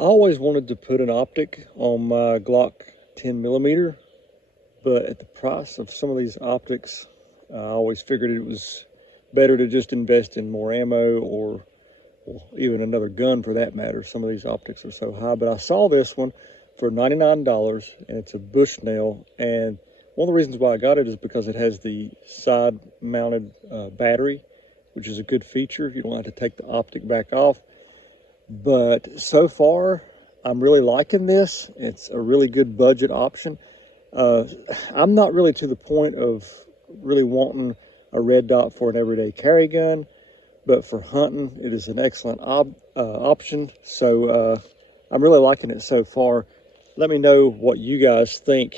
I always wanted to put an optic on my Glock 10 millimeter, but at the price of some of these optics, I always figured it was better to just invest in more ammo or even another gun for that matter. Some of these optics are so high, but I saw this one for $99 and it's a Bushnell. And one of the reasons why I got it is because it has the side mounted battery, which is a good feature. You don't have to take the optic back off. But so far, I'm really liking this. It's a really good budget option. I'm not really to the point of really wanting a red dot for an everyday carry gun, but for hunting, it is an excellent option. So I'm really liking it so far. Let me know what you guys think.